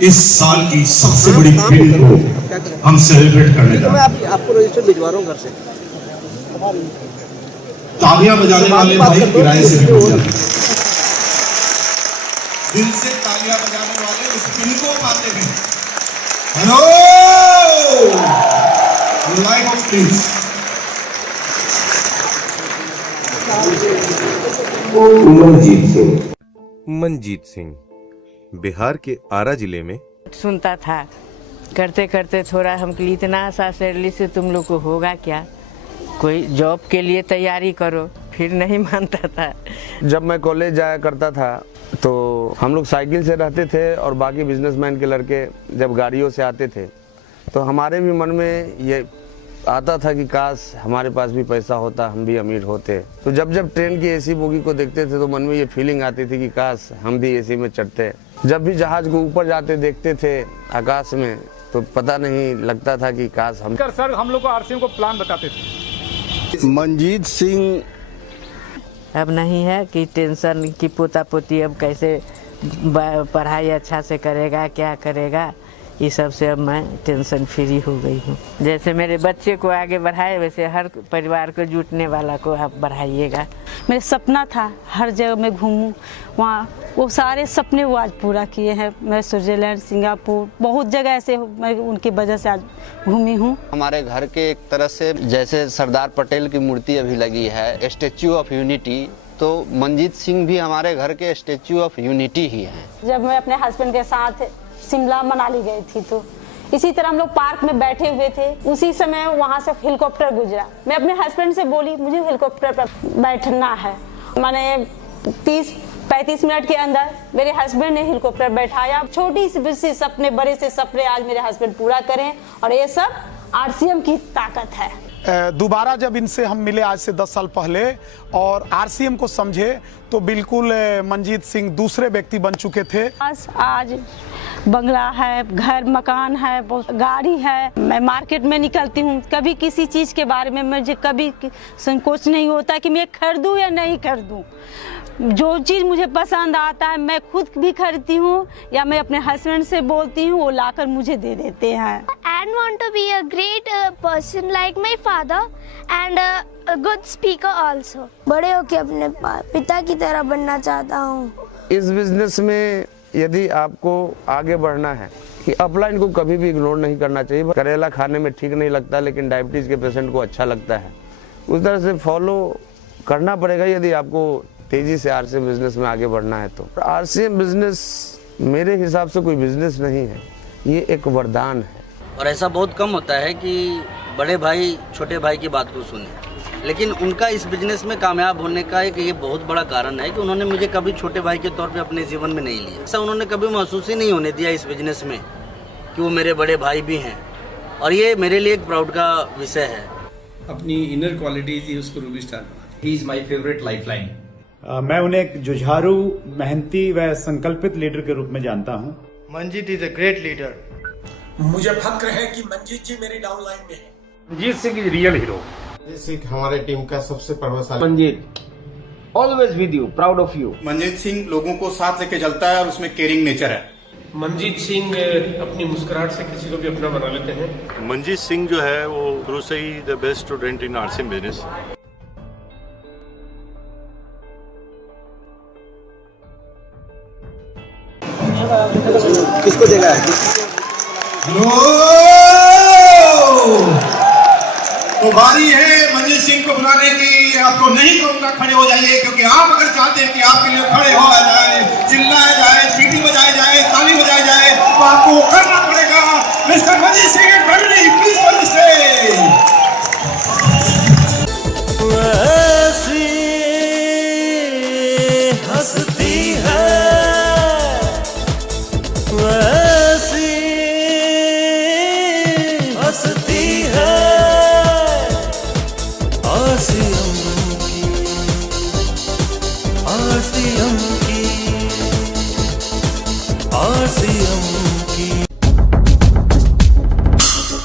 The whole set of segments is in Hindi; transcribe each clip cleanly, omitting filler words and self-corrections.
इस साल की सबसे बड़ी फिल्म को हम सेलिब्रेट करने जा रहे हैं। मैं आपको रजिस्टर भिजवा रहा हूँ घर से। तालियां बजाने वाले भाई किराए से भी मिल जाते हैं। दिल से तालियां बजाने वाले उस फिल्म को पाते हैं। Hello life of Prince. Manjeet Singh Bihar के आरा जिले में सुनता था, करते करते थोड़ा हमको इतना आशा सैलरी से तुम लोग को होगा क्या, कोई जॉब के लिए तैयारी करो, फिर नहीं मानता था। जब मैं कॉलेज जाया करता था तो हम लोग साइकिल से रहते थे और बाकी बिजनेसमैन के लड़के जब गाड़ियों से आते थे तो हमारे भी मन में ये आता था कि काश हमारे पास भी पैसा होता, हम भी अमीर होते। तो जब जब ट्रेन की एसी बोगी को देखते थे तो मन में ये फीलिंग आती थी कि काश हम भी एसी में चढ़ते। जब भी जहाज को ऊपर जाते देखते थे आकाश में तो पता नहीं लगता था कि काश हम सर हम लोग को आरसीएम को प्लान बताते थे। मनजीत सिंह अब नहीं है कि टेंशन कि पोता पोती अब कैसे पढ़ाई अच्छा से करेगा, क्या करेगा, ये सब से अब मैं टेंशन फ्री हो गई हूँ। जैसे मेरे बच्चे को आगे बढ़ाए वैसे हर परिवार को जुटने वाला को आप बढ़ाइएगा। मेरा सपना था हर जगह मैं घूमूं, वहाँ वो सारे सपने वो आज पूरा किए हैं। मैं स्विट्जरलैंड, सिंगापुर, बहुत जगह ऐसे मैं उनकी वजह से आज घूमी हूँ। हमारे घर के एक तरह से जैसे सरदार पटेल की मूर्ति अभी लगी है, स्टैच्यू ऑफ यूनिटी, तो मनजीत सिंह भी हमारे घर के स्टैच्यू ऑफ यूनिटी ही हैं। जब मैं अपने हस्बैंड के साथ शिमला मनाली गई थी तो इसी तरह हम लोग पार्क में बैठे हुए थे, उसी समय वहाँ से हेलीकॉप्टर गुजरा। मैं अपने हस्बैंड से बोली मुझे हेलीकॉप्टर पर बैठना है। मैंने 30-35 मिनट के अंदर मेरे हस्बैंड ने हेलीकॉप्टर बैठाया। छोटी सी सपने, बड़े से सपने आज मेरे हस्बैंड पूरा करें और ये सब आरसीएम की ताकत है। दोबारा जब इनसे हम मिले आज से 10 साल पहले और आरसीएम को समझे तो बिल्कुल मनजीत सिंह दूसरे व्यक्ति बन चुके थे। आज बंगला है, घर मकान है, गाड़ी है। मैं मार्केट में निकलती हूँ, कभी किसी चीज के बारे में मुझे कभी संकोच नहीं होता कि मैं खरीदूं या नहीं खरीदूं। जो चीज मुझे पसंद आता है मैं खुद भी खरीदती हूँ या मैं अपने हस्बैंड से बोलती हूँ, वो लाकर मुझे दे देते हैं। And want to be a great person like my father and a good speaker also. बड़े होके अपने पिता की तरह बनना चाहता हूँ। इस बिजनेस में यदि आपको आगे बढ़ना है कि अपलाइन को कभी भी इग्नोर नहीं करना चाहिए। करेला खाने में ठीक नहीं लगता लेकिन डायबिटीज के पेशेंट को अच्छा लगता है, उस तरह से फॉलो करना पड़ेगा यदि आपको तेजी से आरसीएम बिजनेस में आगे बढ़ना है। तो आरसीएम बिजनेस मेरे हिसाब से कोई बिजनेस नहीं है, ये एक वरदान है। और ऐसा बहुत कम होता है कि बड़े भाई छोटे भाई की बात को सुने, लेकिन उनका इस बिजनेस में कामयाब होने का एक ये बहुत बड़ा कारण है कि उन्होंने मुझे कभी छोटे भाई के तौर पे अपने जीवन में नहीं लिया। ऐसा उन्होंने कभी महसूस ही नहीं होने दिया इस बिजनेस में कि वो मेरे बड़े भाई भी हैं, और ये मेरे लिए एक प्राउड का विषय है। अपनी इनर क्वालिटीज ही उसको रूबी स्टार बनाती। He is my favourite lifeline. मैं उन्हें एक जुझारू, मेहनती व संकल्पित लीडर के रूप में जानता हूँ। Manjeet is a great leader. मुझे फक्र है कि मनजीत जी मेरी डाउनलाइन में है। Manjeet Singh is real hero. Singh हमारे टीम का सबसे प्रभावशाली। Manjeet always with you, proud of you. Manjeet Singh लोगों को साथ लेके चलता है और उसमें केयरिंग नेचर है। मनजीत सिंह अपनी मुस्कुराहट से किसी को भी अपना बना लेते हैं। मनजीत सिंह जो है वो शुरू से ही the best student in RCM business. किसको देगा? तो बारी है मनजीत सिंह को बुलाने की। आपको नहीं कहूंगा खड़े हो जाइए, क्योंकि आप अगर चाहते हैं कि आपके लिए खड़े हो जाए, चिल्लाया जाए, सीटी बजाई जाए, ताली बजाई जाए, तो आपको करना पड़ेगा। Mister Manjeet Singh and family, please for the stage. हंसती है हंसती है आरसीएम की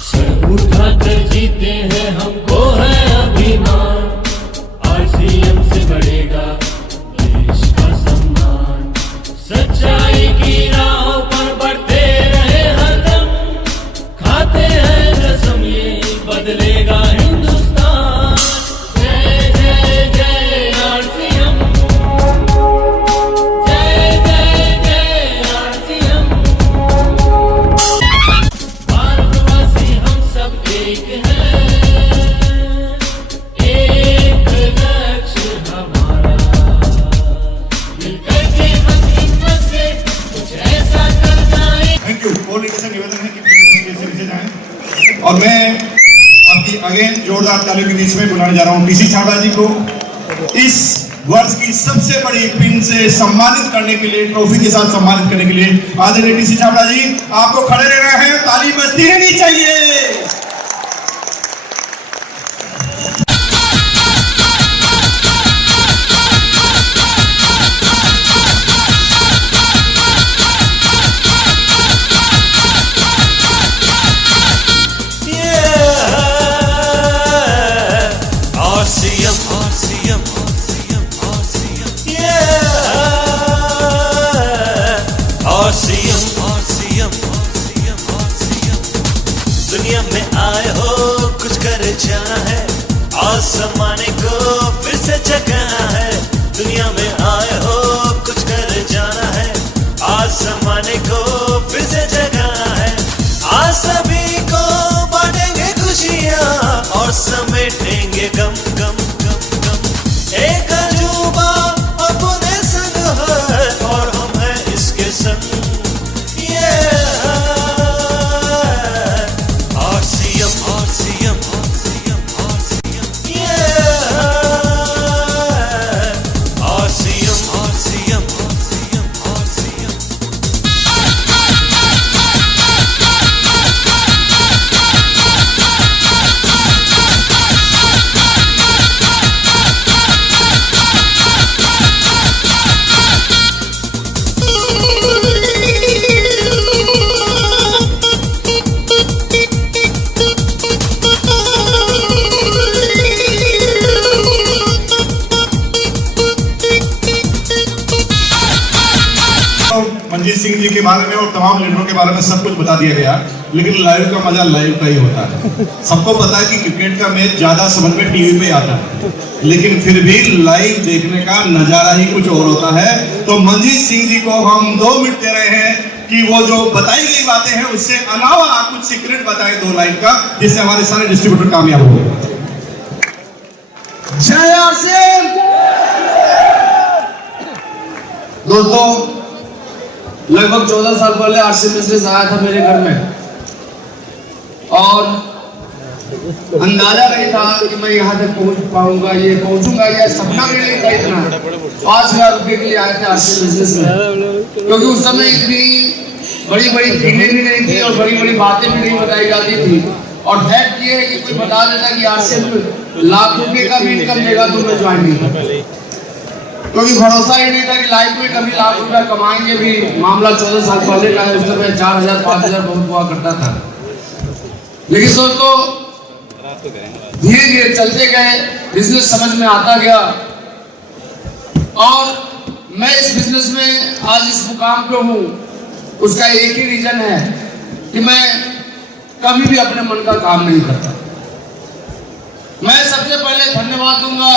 सर उठाकर जीते हैं, हमको है अभिमान। आरसीएम से बढ़ेगा देश का सम्मान, सच्चाई की राह पर बढ़ते और मैं आपकी अगेन जोरदार तालियों के बीच में बुलाने जा रहा हूँ टीसी छाबड़ा जी को इस वर्ष की सबसे बड़ी पिन से सम्मानित करने के लिए, ट्रॉफी के साथ सम्मानित करने के लिए। आदरणीय टीसी छाबड़ा जी, आपको खड़े रहना है, ताली बजती रहनी चाहिए। दुनिया में आए हो कुछ कर जाना है, आसमाने को फिर से जगाना है। दुनिया में आए हो कुछ कर जाना है, आसमाने को फिर से जगाना है। आज सभी को बांटेंगे खुशियाँ और समेटेंगे गम गम गम गम। एक अजूबा अपने संग है और हम हैं इसके संग। मंजीत सिंह जी के बारे में और तमाम लीडरों के बारे में सब कुछ बता दिया गया, लेकिन लाइव का मजा लाइव का ही होता है। सबको पता है कि क्रिकेट का मैच ज्यादा समझ में टीवी पे आता है, लेकिन फिर भी लाइव देखने का नजारा ही कुछ और होता है। तो मंजीत सिंह जी को हम 2 मिनट दे रहे हैं कि वो जो बताई गई बातें हैं उससे अलावा आप कुछ सीक्रेट बताएं 2 लाइन का, जिससे हमारे सारे डिस्ट्रीब्यूटर कामयाब हो गए। जय आरसीएम। दोस्तों, लगभग 14 साल पहले आरसीएम बिजनेस आया था मेरे घर में और अंदाजा नहीं था कि मैं यहाँ तक पहुँच पाऊंगा, ये पहुँचूंगा, ये सपना भी नहीं था इतना। 5,000 रुपए के लिए आए थे आरसीएम बिजनेस में, क्योंकि उस समय इतनी बड़ी बड़ी भीड़ें भी नहीं थी और बड़ी बड़ी बातें भी नहीं बताई जाती थी। और फैक्ट ये है कि कोई बता देता कि आरसीएम लाख रुपए का भी इनकम देगा तो मैं ज्वाइन नहीं करता, क्योंकि भरोसा ही नहीं था कि लाइफ में कभी लाख रुपया कमाएंगे भी। मामला 14 साल पहले का है, उस समय 4,000 5,000 बहुत हुआ करता था। लेकिन दोस्तों, धीरे धीरे चलते गए, बिजनेस समझ में आता गया और मैं इस बिजनेस में आज इस मुकाम पे हूँ। उसका एक ही रीजन है कि मैं कभी भी अपने मन का काम नहीं करता। मैं सबसे पहले धन्यवाद दूंगा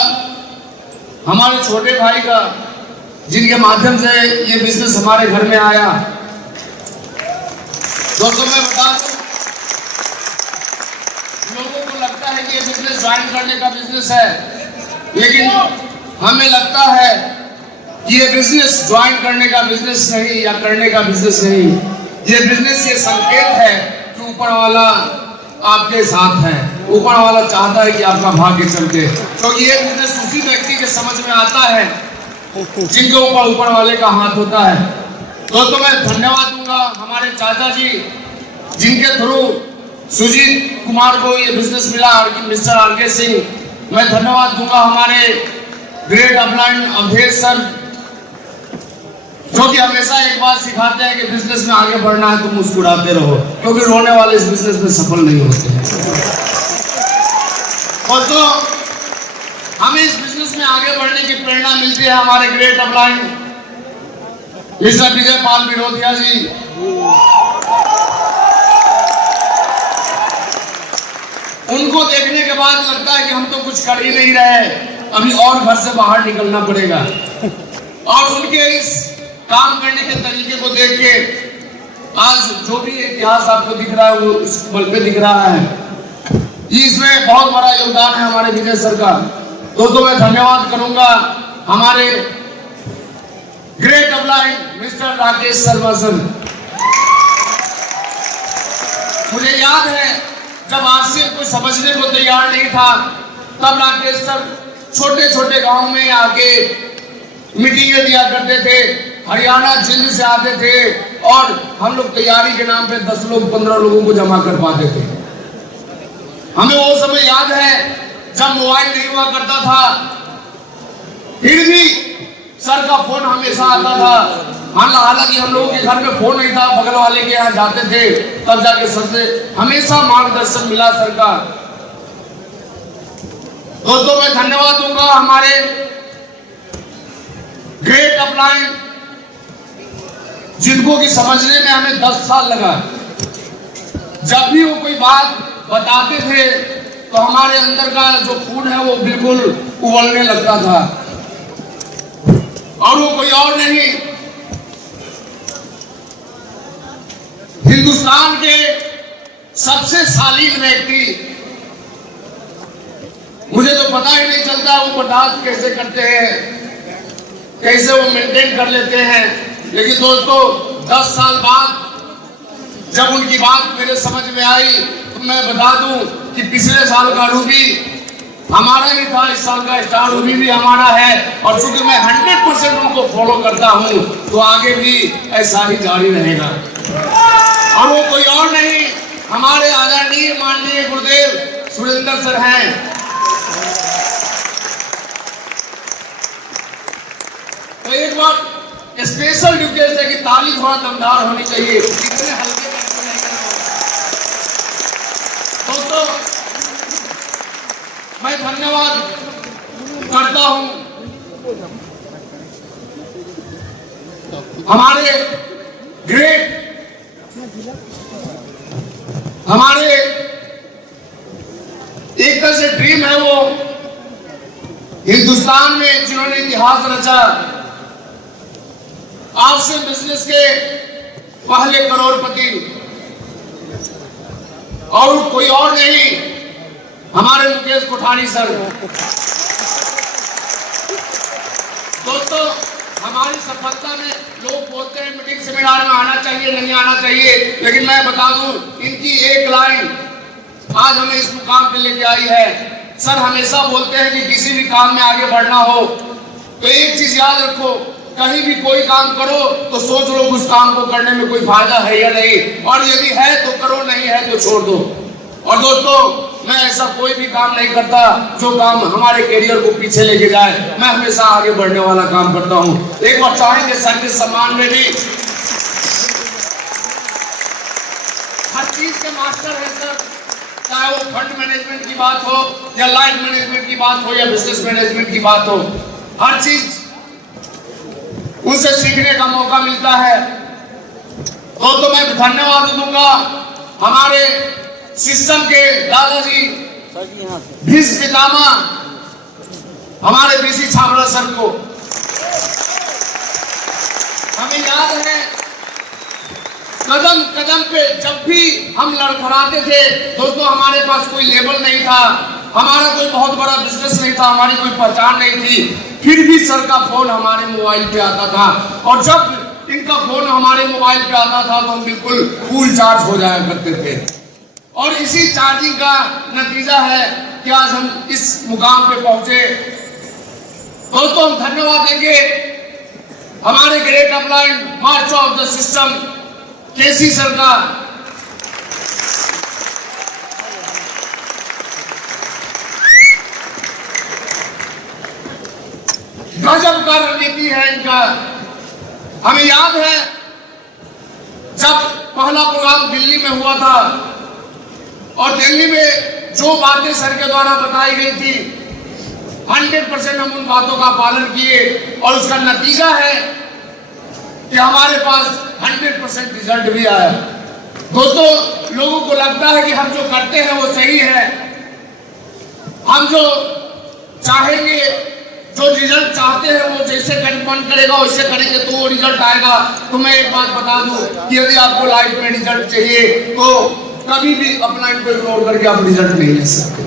हमारे छोटे भाई का, जिनके माध्यम से ये बिजनेस हमारे घर में आया। दोस्तों, मैं बता दूं, लोगों को लगता है कि ये बिजनेस ज्वाइन करने का बिजनेस है, लेकिन हमें लगता है कि ये बिजनेस ज्वाइन करने का बिजनेस नहीं या करने का बिजनेस नहीं। ये बिजनेस ये संकेत है कि ऊपर वाला आपके साथ है, ऊपर वाला चाहता है कि आपका भाग्य चमके, क्योंकि ये बिजनेस उसी व्यक्ति के समझ में आता है जिनके ऊपर वाले का हाथ होता है। दोस्तों, मैं धन्यवाद दूंगा हमारे चाचा जी, जिनके थ्रू सुजीत कुमार को ये बिजनेस मिला, मिस्टर आरके सिंह। मैं धन्यवाद दूंगा हमारे ग्रेट अपलाइन अवधेश सर, जो कि हमेशा एक बात सिखाते हैं कि बिजनेस में आगे बढ़ना है तो मुस्कुराते रहो, क्योंकि रोने वाले इस बिजनेस में सफल नहीं होते हैं। दोस्तों, हमें इस बिजनेस में आगे बढ़ने की प्रेरणा मिलती है हमारे great upline mister Vijay Pal विरोधिया जी। उनको देखने के बाद लगता है कि हम तो कुछ कर ही नहीं रहे, अभी और घर से बाहर निकलना पड़ेगा। और उनके इस काम करने के तरीके को देख के आज जो भी इतिहास आपको दिख रहा है वो इस बल पे दिख रहा है। इसमें बहुत बड़ा योगदान है हमारे विजय सर का। दोस्तों, मैं धन्यवाद करूंगा हमारे great upline mister Rakesh Sharma sir. मुझे याद है जब आरसीएम को समझने को तैयार नहीं था, तब राकेश सर छोटे छोटे गांव में आके मीटिंगें दिया करते थे, हरियाणा जिले से आते थे और हम लोग तैयारी के नाम पे 10 लोग 15 लोगों को जमा कर पाते थे। हमें वो समय याद है जब मोबाइल नहीं हुआ करता था, फिर भी सर का फोन हमेशा आता था। हालांकि हम लोगों के घर में फोन नहीं था, बगल वाले के यहाँ जाते थे, तब जाके सर से हमेशा मार्गदर्शन मिला सर का। दोस्तों मैं धन्यवाद दूंगा हमारे ग्रेट अपलाइन, जिनको कि समझने में हमें 10 साल लगा। जब भी वो कोई बात बताते थे तो हमारे अंदर का जो खून है वो बिल्कुल उबलने लगता था। और वो कोई और नहीं, हिंदुस्तान के सबसे शालीन व्यक्ति, मुझे तो पता ही नहीं चलता वो बर्दाश्त कैसे करते हैं, कैसे वो मेंटेन कर लेते हैं। लेकिन दोस्तों 10 साल बाद जब उनकी बात मेरे समझ में आई तो मैं बता दूं कि पिछले साल का रूबी हमारा नहीं था, इस साल का स्टार रूबी भी हमारा है। और चूंकि मैं 100% उनको फॉलो करता हूं तो आगे भी ऐसा ही जारी रहेगा। और वो कोई और नहीं, हमारे आदरणीय माननीय गुरुदेव सुरेंद्र सर हैं। तो एक बार स्पेशल रिक्वेस्ट है कि ताली थोड़ा दमदार होनी चाहिए, इतने हल्के में नहीं करना। दोस्तों मैं धन्यवाद करता हूं हमारे ग्रेट, हमारे एक तरह से ड्रीम है वो हिंदुस्तान में जिन्होंने इतिहास रचा, आज से बिजनेस के पहले करोड़पति, और कोई और नहीं हमारे मुकेश कोठारी सर। दोस्तों हमारी सफलता में लोग बोलते हैं मीटिंग सेमिनार में आना चाहिए, नहीं आना चाहिए, लेकिन मैं बता दूं इनकी एक लाइन आज हमें इस मुकाम पे लेके आई है। सर हमेशा बोलते हैं कि किसी भी काम में आगे बढ़ना हो तो एक चीज याद रखो, कहीं भी कोई काम करो तो सोच लो उस काम को करने में कोई फायदा है या नहीं, और यदि है तो करो, नहीं है तो छोड़ दो। और दोस्तों मैं ऐसा कोई भी काम नहीं करता जो काम हमारे करियर को पीछे लेके जाए, मैं हमेशा आगे बढ़ने वाला काम करता हूं। एक बार चाहेंगे सर के सम्मान में भी, हर चीज के मास्टर है सर, चाहे वो फंड मैनेजमेंट की बात हो या लाइफ मैनेजमेंट की बात हो या बिजनेस मैनेजमेंट की बात हो, हर चीज उनसे सीखने का मौका मिलता है। तो मैं धन्यवाद दूंगा हमारे सिस्टम के दादाजी भीष्म पितामह हमारे बीसी छाबड़ा सर को। हमें याद है कदम कदम पे जब भी हम लड़खड़ाते थे दोस्तों, हमारे पास कोई लेबल नहीं था, हमारा कोई बहुत बड़ा बिजनेस नहीं था, हमारी कोई पहचान नहीं थी, फिर भी सर का फोन हमारे मोबाइल पे आता था। और जब इनका फोन हमारे मोबाइल पे आता था तो हम बिल्कुल फुल चार्ज हो जाया करते थे। और इसी चार्जिंग का नतीजा है कि आज हम इस मुकाम पे पहुंचे। दोस्तों हम धन्यवाद देंगे हमारे great upline march of the system KC sir का। गजब का रणनीति है इनका। हमें याद है जब पहला प्रोग्राम दिल्ली में हुआ था और दिल्ली में जो बातें सर के द्वारा बताई गई थी 100% हम उन बातों का पालन किए और उसका नतीजा है कि हमारे पास 100% रिजल्ट भी आया। दोस्तों लोगों को लगता है कि हम जो करते हैं वो सही है, हम जो चाहेंगे, जो रिजल्ट चाहते हैं वो जैसे मन करेगा वैसे करेंगे तो वो रिजल्ट आएगा। तो मैं एक बात बता दूं कि यदि आपको लाइफ में रिजल्ट चाहिए तो कभी भी अपना इनको इग्नोर करके आप रिजल्ट नहीं ले सकते।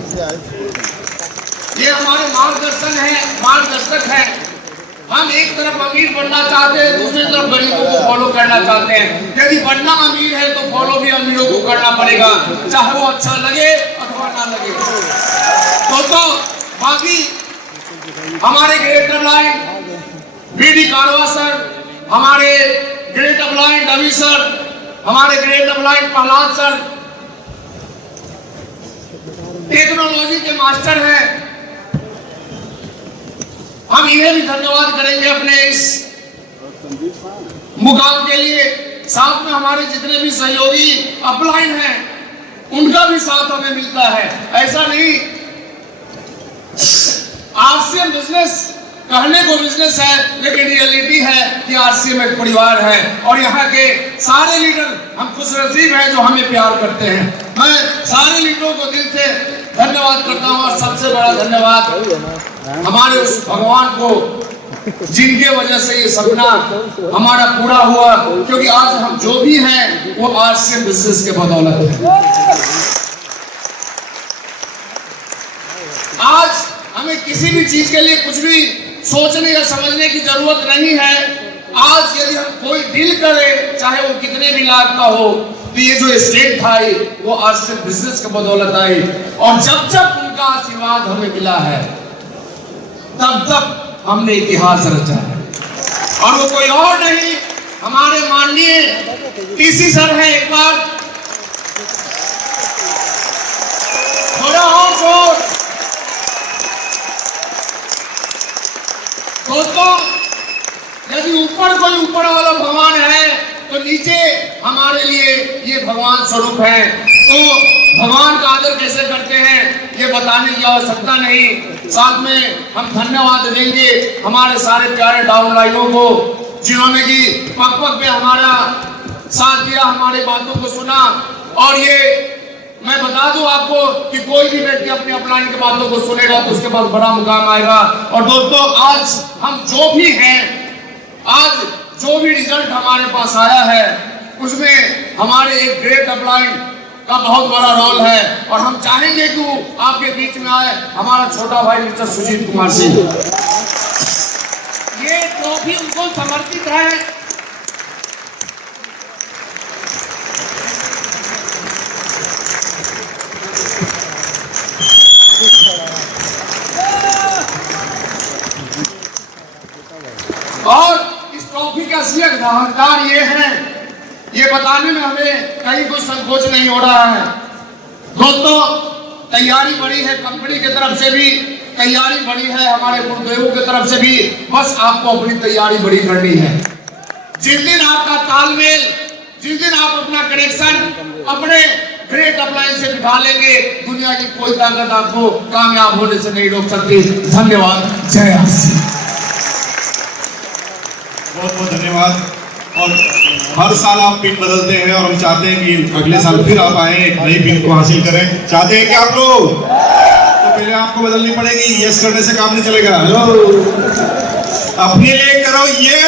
ये हमारे मार्गदर्शन है, मार्गदर्शक है। हम एक तरफ अमीर बनना चाहते हैं, दूसरी तरफ गरीबों को फॉलो करना चाहते हैं। यदि बनना अमीर है तो फॉलो भी अमीरों को करना पड़ेगा, चाहे वो अच्छा लगे अथवा ना लगे। तो बाकी हमारे ग्रेट अपलाइन बीडी कारवा सर, हमारे ग्रेट अपलाइन रवि सर, हमारे great upline Prahlad sir technology के मास्टर हैं। हम इन्हें भी धन्यवाद करेंगे अपने इस मुकाम के लिए। साथ में हमारे जितने भी सहयोगी अपलाइन हैं उनका भी साथ हमें मिलता है। ऐसा नहीं, आरसीएम बिजनेस कहने को बिजनेस है, लेकिन रियलिटी है कि आरसीएम एक परिवार है और यहाँ के सारे लीडर हम खुशनसीब हैं जो हमें प्यार करते हैं। मैं सारे लीडरों को दिल से धन्यवाद करता हूँ और सबसे बड़ा धन्यवाद हमारे उस भगवान को जिनके वजह से ये सपना हमारा पूरा हुआ, क्योंकि आज हम जो भी हैं वो आरसीएम बिजनेस के बदौलत है। आज हमें किसी भी चीज के लिए कुछ भी सोचने या समझने की जरूरत नहीं है। आज यदि हम कोई डील करें, चाहे वो कितने भी लाख का हो, तो ये जो स्टेट था वो आरसीएम बिजनेस के बदौलत आई। और जब जब उनका आशीर्वाद हमें मिला है तब तब हमने इतिहास रचा है। और वो कोई और नहीं, हमारे माननीय टीसी सर है। एक बार थोड़ा और जोर। दोस्तों, यदि ऊपर कोई ऊपर वाला भगवान है तो नीचे हमारे लिए ये भगवान स्वरूप है। तो भगवान का आदर कैसे करते हैं ये बताने की आवश्यकता नहीं। साथ में हम धन्यवाद देंगे हमारे सारे प्यारे डाउनलाइनों को, जिन्होंने कि पग पग पे हमारा साथ दिया, हमारी बातों को सुना। और ये मैं बता दूं आपको कि कोई भी व्यक्ति अपने अपलाइन की बातों को सुनेगा तो उसके पास बड़ा मुकाम आएगा। और दोस्तों, आज हम जो भी हैं, आज जो भी रिजल्ट हमारे पास आया है उसमें हमारे एक ग्रेट अपलाइन का बहुत बड़ा रोल है। और हम चाहेंगे कि वो आपके बीच में आए, हमारा छोटा भाई मिस्टर सुजीत कुमार सिंह। ये ट्रॉफी उनको समर्पित है। और इस ट्रॉफी का असलियत ग्राहकदार ये हैं, ये बताने में हमें कहीं कोई संकोच नहीं हो रहा है। दोस्तों, तैयारी बड़ी है, कंपनी की तरफ से भी तैयारी बड़ी है, हमारे गुरुदेवों की तरफ से भी। बस आपको अपनी तैयारी बड़ी करनी है। जिस दिन आपका तालमेल, जिस दिन आप अपना कनेक्शन अपने ग्रेट अपलाइन से बिठा लेंगे, दुनिया की कोई ताकत आपको कामयाब होने से नहीं रोक सकती। धन्यवाद। जय आरसीएम। बहुत बहुत धन्यवाद। और हर साल आप पिन बदलते हैं और हम चाहते हैं कि अगले साल फिर आप आए, एक नई पिन को हासिल करें। चाहते हैं कि आप लोग, तो पहले आपको बदलनी पड़ेगी। यस करने से काम नहीं चलेगा। अपने लिए करो ये।